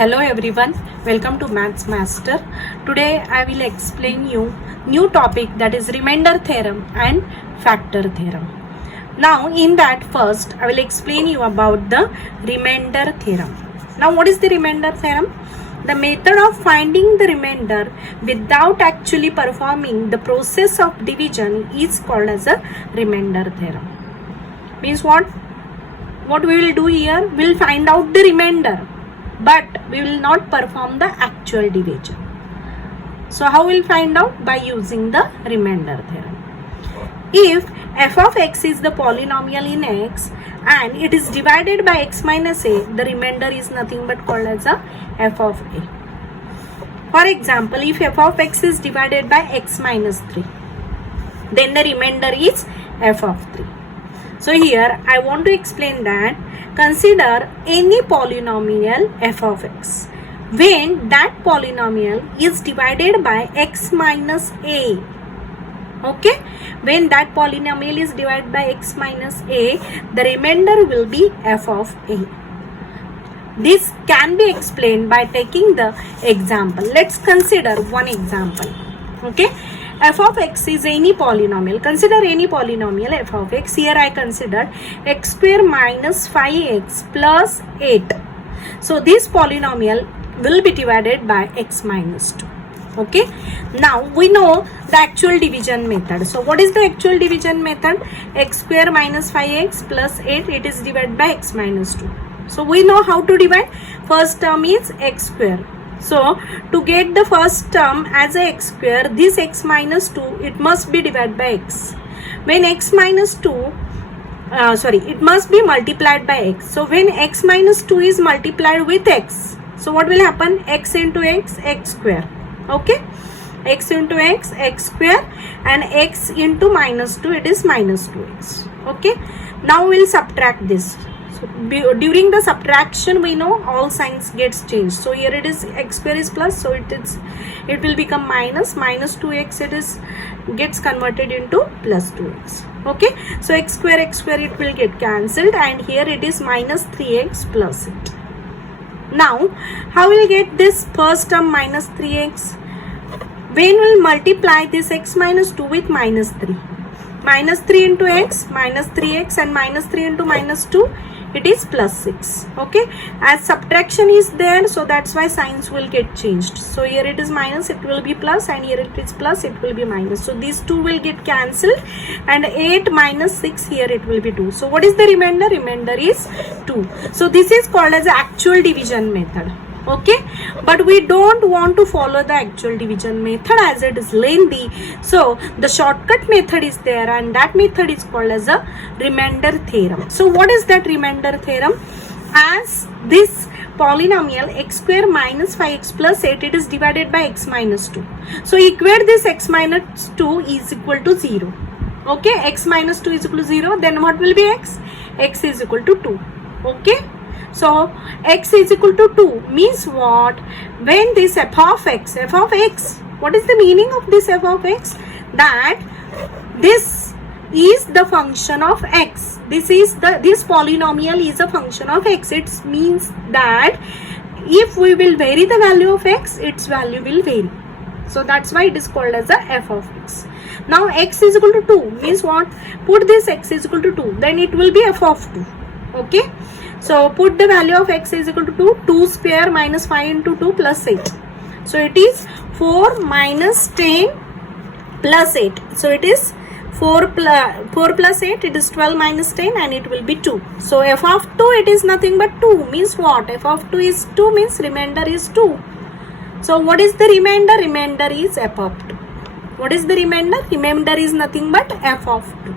Hello everyone, welcome to Maths Master. Today I will explain you new topic, that is remainder theorem and factor theorem. Now in that first I will explain you about the remainder theorem. Now what is the remainder theorem? The method of finding the remainder without actually performing the process of division is called as a remainder theorem. Means what we will do here, we will find out the remainder, but we will not perform the actual division. So how we will find out? By using the remainder theorem. If f of x is the polynomial in x and it is divided by x minus a, the remainder is nothing but called as a f of a. For example, if f of x is divided by x minus 3, then the remainder is f of 3. So here I want to explain that consider any polynomial f of x when that polynomial is divided by x minus a. Okay, when that polynomial is divided by x minus a, the remainder will be f of a. This can be explained by taking the example. Let's consider one example. Okay, f of x is any polynomial. Consider any polynomial f of x. Here I considered x square minus 5x plus 8. So this polynomial will be divided by x minus 2. Okay, now we know the actual division method. So what is the actual division method? X square minus 5x plus 8, it is divided by x minus 2. So we know how to divide. First term is x square. So to get the first term as a x square, this x minus 2, it must be divided by x. When x minus 2, it must be multiplied by x. So when x minus 2 is multiplied with x, so what will happen? X into x, x square. Okay, x into x, x square, and x into minus 2, it is minus 2x. Okay, now we will subtract this. So during the subtraction, we know all signs gets changed. So here it is x square is plus, so it will become minus 2x, it is gets converted into plus 2x. Okay, so x square it will get cancelled, and here it is minus 3x plus it. Now how will get this first term minus 3x? When we'll multiply this x minus 2 with minus 3. Minus 3 into x, minus 3x, and minus 3 into minus 2, it is plus 6. Okay, as subtraction is there, so that's why signs will get changed. So here it is minus, it will be plus, and here it is plus, it will be minus. So these two will get cancelled, and 8 minus 6, here it will be 2. So what is the remainder? Remainder is 2. So this is called as the actual division method. Okay, but we don't want to follow the actual division method as it is lengthy. So the shortcut method is there, and that method is called as a remainder theorem. So what is that remainder theorem? As this polynomial x square minus 5x plus 8, it is divided by x minus 2. So equate this x minus 2 is equal to 0. Okay, x minus 2 is equal to 0. Then what will be x? X is equal to 2. Okay, so x is equal to 2 means what? When this f of x, what is the meaning of this f of x? That this is the function of x. This polynomial is a function of x. It means that if we will vary the value of x, its value will vary. So that's why it is called as a f of x. Now x is equal to 2 means what? Put this x is equal to 2, then it will be f of 2. Okay, so put the value of x is equal to 2. 2 square minus 5 into 2 plus 8. So it is 4 minus 10 plus 8. So it is 4 plus 8, it is 12 minus 10, and it will be 2. So f of 2, it is nothing but 2 means what? F of 2 is 2 means remainder is 2. So what is the remainder? Remainder is f of 2. What is the remainder? Remainder is nothing but f of 2.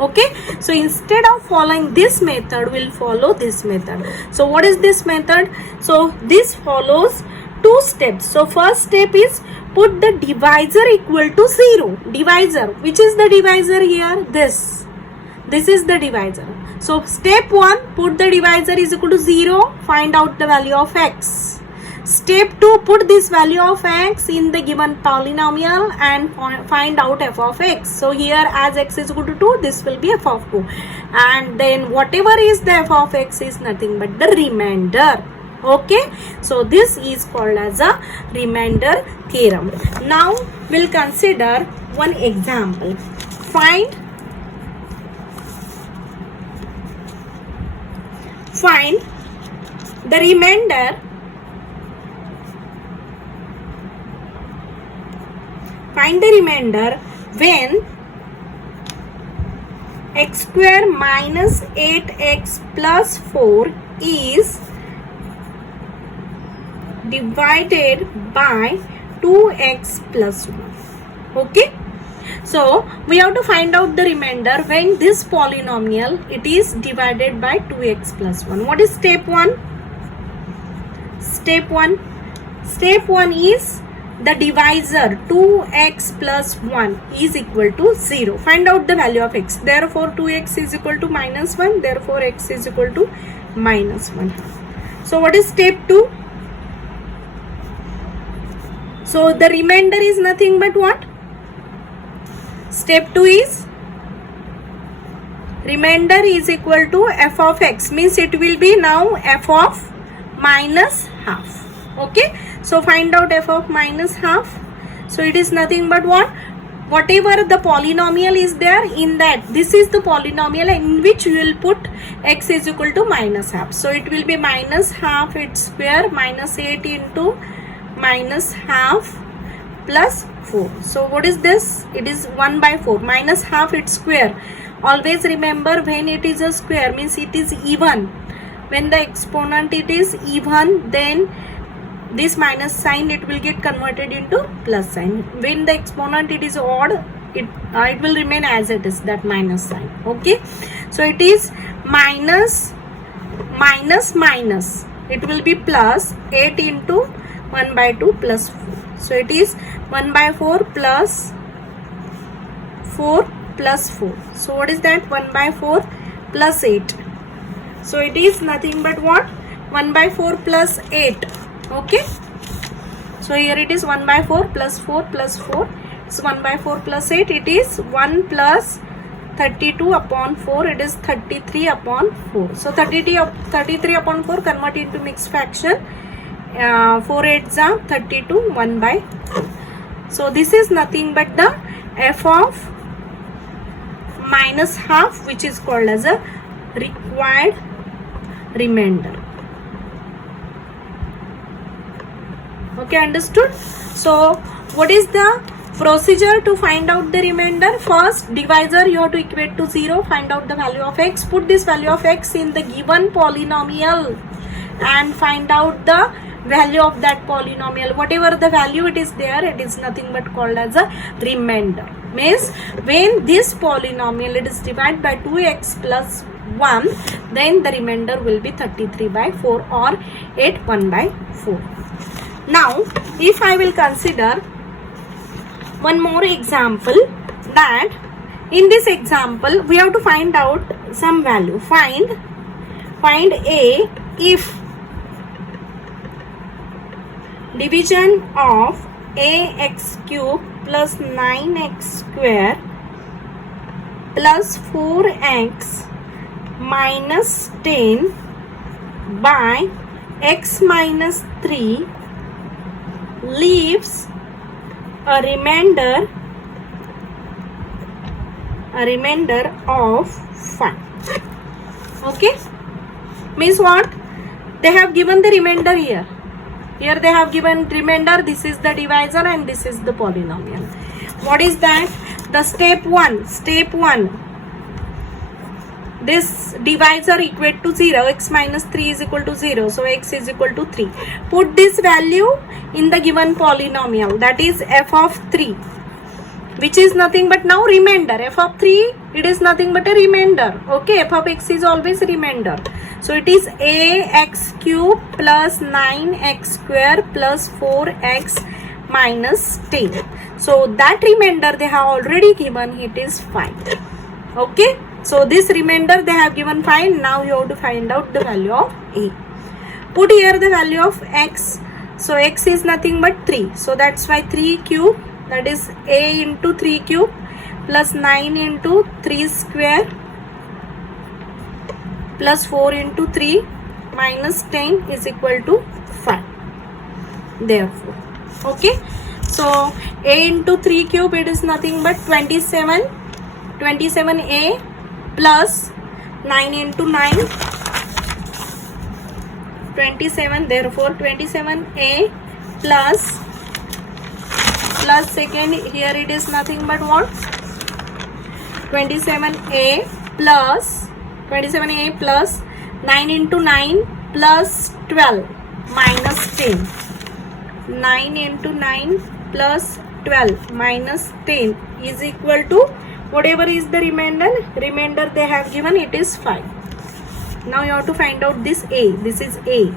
Okay, so instead of following this method, we'll follow this method. So what is this method? So this follows two steps. So first step is put the divisor equal to 0. Divisor, which is the divisor here? This is the divisor. So step 1, put the divisor is equal to 0, find out the value of x. Step 2, put this value of x in the given polynomial and find out f of x. So here as x is equal to 2, this will be f of 2. And then whatever is the f of x is nothing but the remainder. Okay, so this is called as a remainder theorem. Now we'll consider one example. Find the remainder when x square minus 8x plus 4 is divided by 2x plus 1. Okay, so we have to find out the remainder when this polynomial it is divided by 2x plus 1. What is step 1? Step 1 is the divisor 2x plus 1 is equal to 0. Find out the value of x. Therefore 2x is equal to minus 1. Therefore x is equal to minus 1. So what is step 2? So the remainder is nothing but what? Step 2 is remainder is equal to f of x, means it will be now f of minus half. Okay, so find out f of minus half. So it is nothing but what? Whatever the polynomial is there in that, this is the polynomial in which you will put x is equal to minus half. So it will be minus half its square minus 8 into minus half plus 4. So what is this? It is 1 by 4 minus half its square. Always remember, when it is a square means it is even. When the exponent it is even, then this minus sign it will get converted into plus sign. When the exponent it is odd, it will remain as it is, that minus sign. Okay, so it is minus minus, it will be plus 8 into 1 by 2 plus 4. So it is 1 by 4 plus 4 plus 4. So what is that? 1 by 4 plus 8. So it is nothing but what? 1 by 4 plus 8. Okay, so here it is 1 by 4 plus 4 plus 4. It's 1 by 4 plus 8. It is 1 plus 32 upon 4. It is 33 upon 4. So 33 upon 4 convert into mixed fraction. 4 8s are 32, 1 by 4. So this is nothing but the f of minus half, which is called as a required remainder. Okay, understood? So what is the procedure to find out the remainder? First, divisor you have to equate to 0. Find out the value of x. Put this value of x in the given polynomial and find out the value of that polynomial. Whatever the value it is there, it is nothing but called as a remainder. Means when this polynomial it is divided by 2x plus 1, then the remainder will be 33 by 4 or 8 1 by 4. Now if I will consider one more example, that in this example we have to find out some value. Find a if division of ax cube plus 9x square plus 4x minus 10 by x minus 3 leaves a remainder of 5. Okay, means what? They have given the remainder here. Here they have given remainder. This is the divisor and this is the polynomial. What is that? The step 1. This divisor equate to 0. X minus 3 is equal to 0. So x is equal to 3. Put this value in the given polynomial, that is f of 3, which is nothing but now remainder. F of 3, it is nothing but a remainder. Okay, f of x is always a remainder. So it is ax cube plus 9x square plus 4x minus 10. So that remainder they have already given, it is 5. Okay, so this remainder they have given 5. Now you have to find out the value of a. Put here the value of x. So x is nothing but 3. So that's why 3 cube, that is a into 3 cube plus 9 into 3 square plus 4 into 3 minus 10 is equal to 5. Therefore, okay, so a into 3 cube, it is nothing but 27, 27a plus 9 into 9, 27. Therefore 27a plus second, here it is nothing but what, 27a plus 9 into 9 plus 12 minus 10. 9 into 9 plus 12 minus 10 is equal to whatever is the remainder they have given, it is 5. Now you have to find out this a. This is a.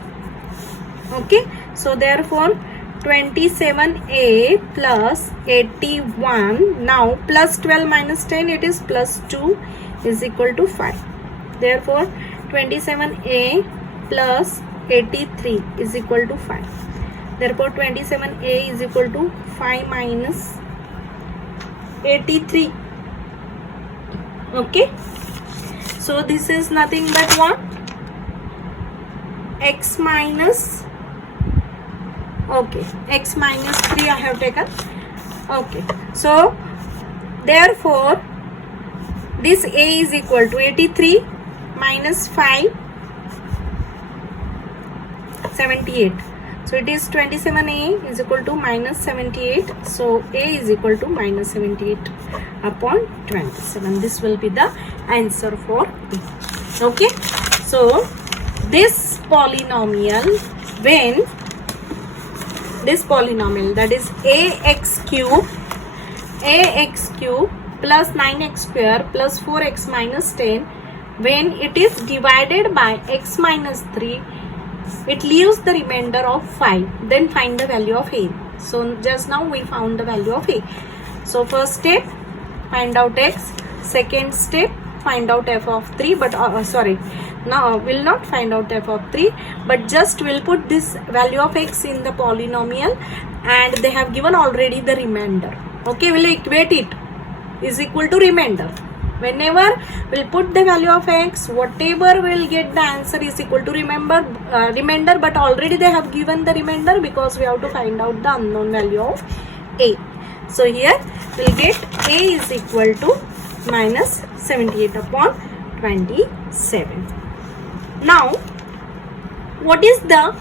Okay, so therefore 27a plus 81, now plus 12 minus 10, it is plus 2 is equal to 5. Therefore 27a plus 83 is equal to 5. Therefore 27a is equal to 5 minus 83. Okay, so this is nothing but what, x minus, okay, x minus 3 I have taken. Okay, so therefore this a is equal to 83 minus 5, 78. So it is 27a is equal to minus 78. So a is equal to minus 78 upon 27. This will be the answer for B. Okay, so this polynomial, when this polynomial, that is ax cube plus 9x square plus 4x minus 10, when it is divided by x minus 3, it leaves the remainder of 5. Then find the value of a. So just now we found the value of a. So first step, find out x. Second step, find out f of 3. But now we'll not find out f of 3, but just we'll put this value of x in the polynomial, and they have given already the remainder. Okay, we'll equate it is equal to remainder. Whenever we'll put the value of x, whatever we'll get, the answer is equal to remainder, but already they have given the remainder because we have to find out the unknown value of a. So here we'll get a is equal to minus 78 upon 27. Now what is the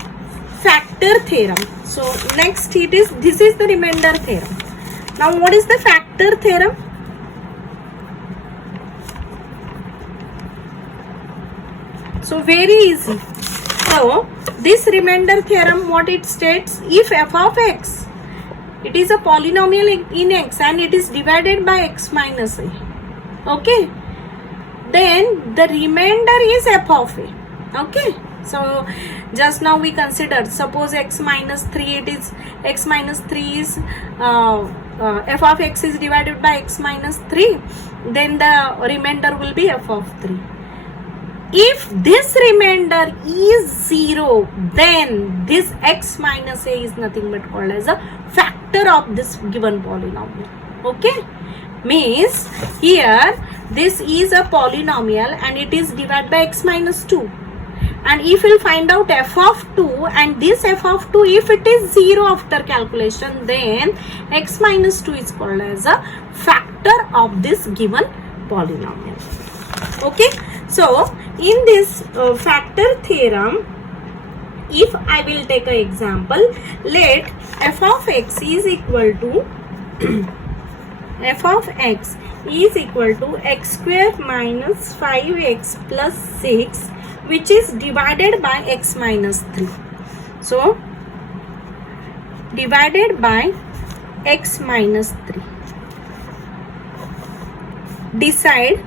factor theorem? So next it is, this is the remainder theorem. Now what is the factor theorem? So very easy. So this remainder theorem, what it states, if f of x, it is a polynomial in x and it is divided by x minus a, okay, then the remainder is f of a. Okay, so just now we considered, suppose x minus 3, it is x minus 3 is f of x is divided by x minus 3, then the remainder will be f of 3. If this remainder is 0, then this x minus a is nothing but called as a factor of this given polynomial. Okay, means here this is a polynomial and it is divided by x minus 2, and if we'll find out f of 2, and this f of 2, if it is 0 after calculation, then x minus 2 is called as a factor of this given polynomial. Okay, so in this factor theorem, if I will take an example, let f of x is equal to f of x is equal to x square minus 5x plus 6, which is divided by x minus 3. So divided by x minus 3. Decide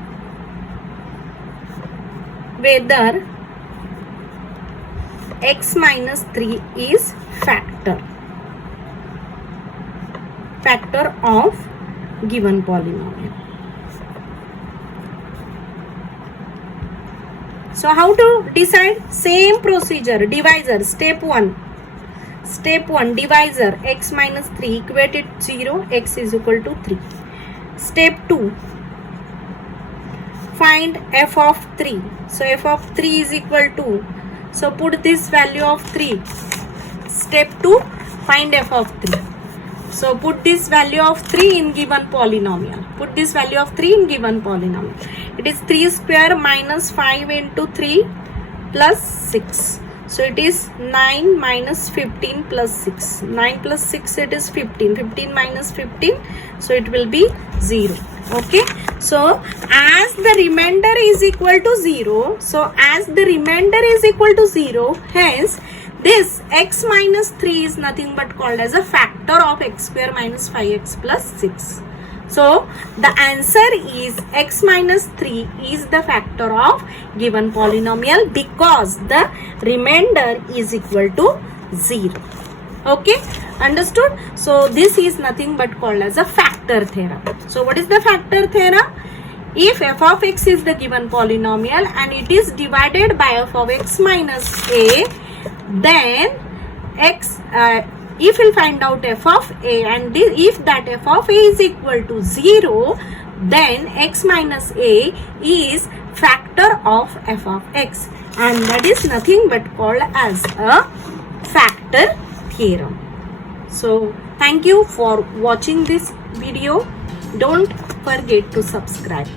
whether x minus 3 is factor of given polynomial. So how to decide? Same procedure, divisor, step 1, divisor, x minus 3, equate it 0, x is equal to 3. Step 2, find f of 3. So f of 3 is equal to, So put this value of 3. Step 2, find f of 3. So put this value of 3 in given polynomial. Put this value of 3 in given polynomial. It is 3 square minus 5 into 3 plus 6. So it is 9 minus 15 plus 6. 9 plus 6, it is 15. 15 minus 15, so it will be 0. Okay. So as the remainder is equal to 0, hence this x minus 3 is nothing but called as a factor of x square minus 5x plus 6. So the answer is x minus 3 is the factor of given polynomial because the remainder is equal to 0. Okay, understood? So this is nothing but called as a factor theorem. So what is the factor theorem? If f of x is the given polynomial and it is divided by f of x minus a, then if we'll find out f of a, and if that f of a is equal to 0, then x minus a is factor of f of x, and that is nothing but called as a factor theorem. So thank you for watching this video. Don't forget to subscribe.